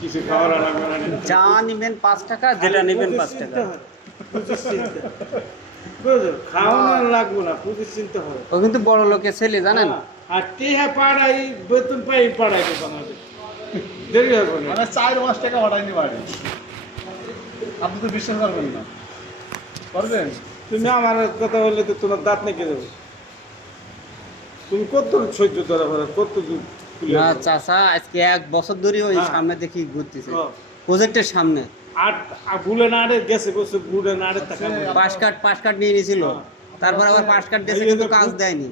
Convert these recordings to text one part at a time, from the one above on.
কিছু খাওয়ার লাগবে না। যা নিবেন 5 টাকা, যেটা নিবেন 5 টাকা। বুঝছো, খাওয়ানো লাগবে না, পুঁজির চিন্তা হয়। ও কিন্তু বড় লোকের ছেলে জানেন। আর টিহা পাড়াই বেতন পাই পাড়াই বানাবে, দেরি হবে না। মানে 4-5 টাকা বাড়াইনি বাড়ি, আপনি তো বিশ্বাস করবেন না, করবেন? তুমি আমার কথা বললে তো তোমার দাঁত নেকে যাবে। তুমি কত সহ্য ধরা পারো, কত দূর খুলে না রাখো? চাচা, আজকে 1 বছর ধরে ওই হ্যাঁ। সামনে দেখি ঘুরতেছে, হ্যাঁ। প্রজেক্টের সামনে। আর ভুলে না আরে গেছে বসে ভুলে না আরে টাকা পাস কার্ড নিয়ে নিয়েছিল, তারপর আবার পাস কার্ড দিয়েছে কিন্তু কাজ দেয়নি।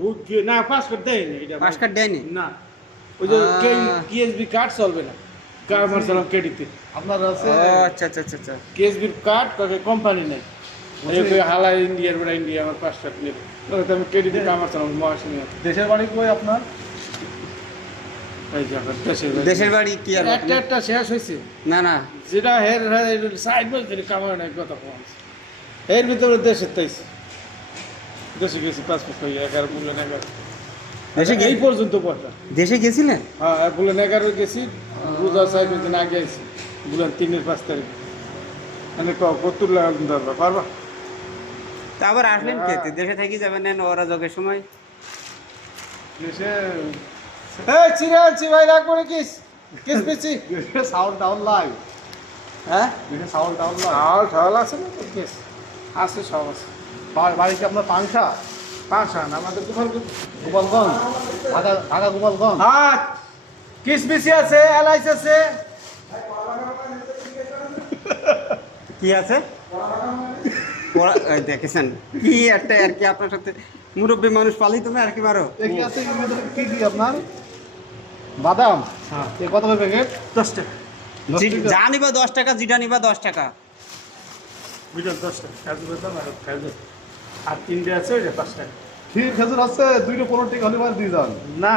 না, পাস কার্ড দেয়নি, এটা পাস কার্ড দেয়নি। না, ওই যে আহ। কেএসবি কার্ড চলবে না, কার মারছিলাম ক্রেডিটে। আপনার আছে ও আচ্ছা আচ্ছা আচ্ছা আচ্ছা। কেএসবির কার্ড কাকে কোম্পানি নেই, হালা ইন্ডিয়ার বড় ইন্ডিয়া আমার পাস কার্ড নেবে, আমি ক্রেডিটে কামার চালাম মহাসিনী। দেশের বাড়ি কই আপনার? এই যে আপনার দেশের বাড়ি কি আর একটা একটা শেষ হয়েছে, না না, যেটা সাইড বলতে কামার নাই কথা কম এর ভিতরে দেশের তাইছে, দেশে গেছি পাসপোর্ট হয়ে 11 বললেন 11 দেশে এই পর্যন্ত পড়া। দেশে গেছিলেন? হ্যাঁ, বললেন 11 গেছি, রোজা 4 দিন আগে আইছি, বললেন 3-এর 5 তারিখ। মানে কত লাগবে দরকার পারবা? তা আবার আসলেন কে? দেশে থেকে যাবেন নেন ওরা যোগের সময়। দেশে এই চিরা আনছি ভাই, রাখবো না কিস পেছি। দেশে সাউন্ড ডাউন লাইভ, হ্যাঁ, দেশে সাউন্ড ডাউন লাইভ। চাল ঠাল আছে না তো কিস আছে, সব আছে। বাড়িতে আপনার পাংশা? পাঁচা না আমাদের দোকান। গোপালগঞ্জ, ঢাকা গোপালগঞ্জ। হ্যাঁ, কিসমিসি আছে, এলাইচ আছে। কি আছে? এই দেখেছেন কি একটা আর কি, আপনার সাথে মুরব্বী মানুষ পালি তুমি আর কি মারো। এ কি আছে এর ভিতরে? কি কি আপনার? বাদাম? হ্যাঁ, এ কত করে প্যাকেট? 10 টাকা। যা নিবা 10 টাকা, যেটা নিবা 10 টাকা। বুঝলেন, 10 টাকা কাজু বাদাম আর কাজু। আর 3টে আছে, ওইটা 5 টাকা। ঠিক খেজুর আছে 2টা 15 টাকা হলে দিয়ে যান। না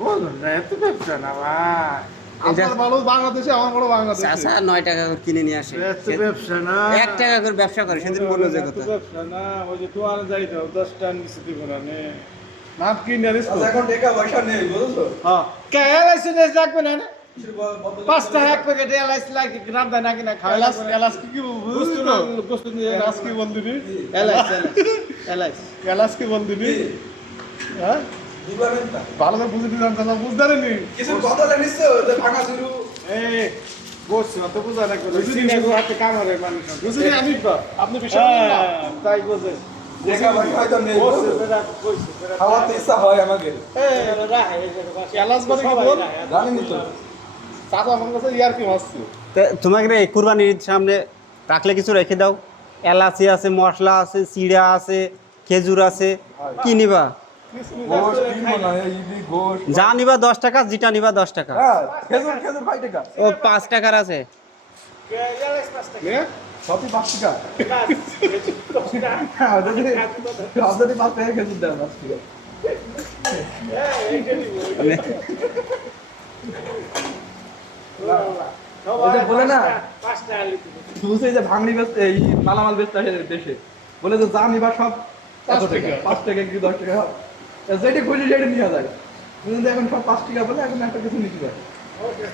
বলুন না, এত ব্যবসা না ভাই, আপনার বড় বাংলাদেশে, আমার বড় বাংলাদেশে। চাচা 9 টাকা করে কিনে নিয়ে আসে, এত ব্যবসা না। 1 টাকা করে ব্যবসা করে, সেদিন বললো যে এত কথা। ব্যবসা না, ওই যে তোমার যাইতে 10 টাকা নিচে দিব না নে। নাম কি জানিস তো? এখন টাকা পয়সা নেই বুঝছো? হ্যাঁ, কে এলাইসেন্স লাগবে না না? 5 টাকা এক প্যাকেট এলাইস লাগে, গ্রাম দেয় নাকি না খাওয়া এলাচ লাগবে না। এলাচ কি গোস্ত বুঝছো? না, গোস্ত নিয়ে এলাচ কি বলদিনি? এলাইস এলাইস। এলাচ কি বলদিনি? হ্যাঁ, দিবারেন না। ভালো করে বুঝে দিলাম, তাহলে বুঝতে পারেনি। কিছু কথা জানিস তো, যে ভাঙা শুরু। এই বসছি অত বুঝা না করে, বুঝিনি। সিনেগো হাতে কামড়ে মানুষ। বুঝিনি আমি আপনি বিশ্বাস করেন না? হ্যাঁ, তাই বোঝে। টাকা পয়সা হয়তো নেই বসছে, বুঝছো? বেড়া, বসছে, বেড়া। খাওয়াতে ইচ্ছা হয় আমাকে। এই, রাহে, এই জায়গায় বসে। এলাচ মানে কি সবাই বল? রাহে। জানিনি তো। চাচা আমার কাছে ইয়ার কি মারছে। তোমাকে এই কুরবানির সামনে রাখলে কিছু রেখে দাও, এলাচি আছে, মশলা আছে, চিড়া আছে, খেজুর আছে, কি নিবা? গোশ কিনবো না, এই ইডলি, গোশ। যা নিবা 10 টাকা, যেটা নিবা 10 টাকা। হ্যাঁ, খেজুর 5 টাকা। ও 5 টাকার আছে। এলাইস 5 টাকা। এ? সবই 5 টাকা। কাজ, দশ টাকা। হ্যাঁ, যদি কাজ কত? আপনাদের 5 টাকা খেজুর দেন 5 টাকা। এই, এইটা নিবো, এইটা। মানে ওই যে বলে না? 5 টাকা লিখে দিবো। বুঝছে যে ভাঙড়ি বেচতে, এই মালামাল বেচতে আসে দেশে, বলে যে যা নিবা সব 5 5 টাকা, টাকা। 5 টাকা কি 10 টাকা, যেটা খুঁজে সেটা নিয়ে যায়। কিন্তু এখন সব 5 টাকা বলে এখন একটা কিছু নিতে পারে। ওকে।